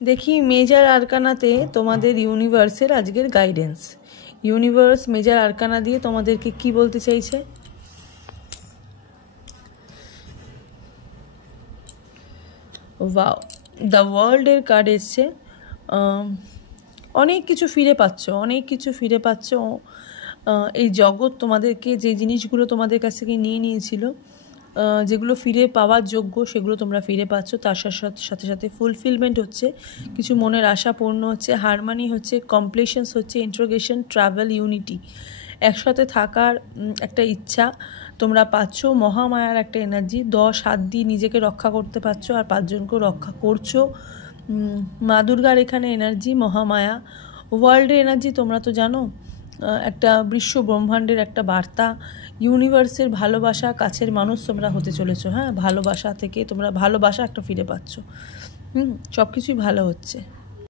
দেখি মেজর আরকানাতে তোমাদের ইউনিভার্সের আজকের গাইডেন্স। ইউনিভার্স মেজর আরকানা দিয়ে তোমাদেরকে কি বলতে চাইছে। ওয়াও, দ্য ওয়ার্ল্ডের কার্ড এসছে। অনেক কিছু ফিরে পাচ্ছ, অনেক কিছু ফিরে পাচ্ছ। এই জগৎ তোমাদেরকে যে জিনিসগুলো তোমাদের কাছ থেকে নিয়ে নিয়েছিল, যেগুলো ফিরে পাওয়ার যোগ্য, সেগুলো তোমরা ফিরে পাচ্ছ। তার সাথে সাথে ফুলফিলমেন্ট হচ্ছে, কিছু মনের আশা পূর্ণ হচ্ছে, হারমানি হচ্ছে, কমপ্লিশনস হচ্ছে, ইন্ট্রোগেশন, ট্রাভেল, ইউনিটি, একসাথে থাকার একটা ইচ্ছা তোমরা পাচ্ছ। মহামায়ার একটা এনার্জি, 10 হাত দিয়ে নিজেকে রক্ষা করতে পারছো আর 5 জনকেও রক্ষা করছো। মা দুর্গার এখানে এনার্জি, মহামায়া। ওয়ার্ল্ডের এনার্জি তোমরা তো জানো, একটা বিশ্ব ব্রহ্মাণ্ডের একটা বার্তা, ইউনিভার্সের ভালোবাসা, কাছের মানুষ তোমরা হতে চলেছো। হ্যাঁ, ভালোবাসা থেকে তোমরা ভালোবাসা একটা ফিরে পাচ্ছ। সব কিছুই ভালো হচ্ছে।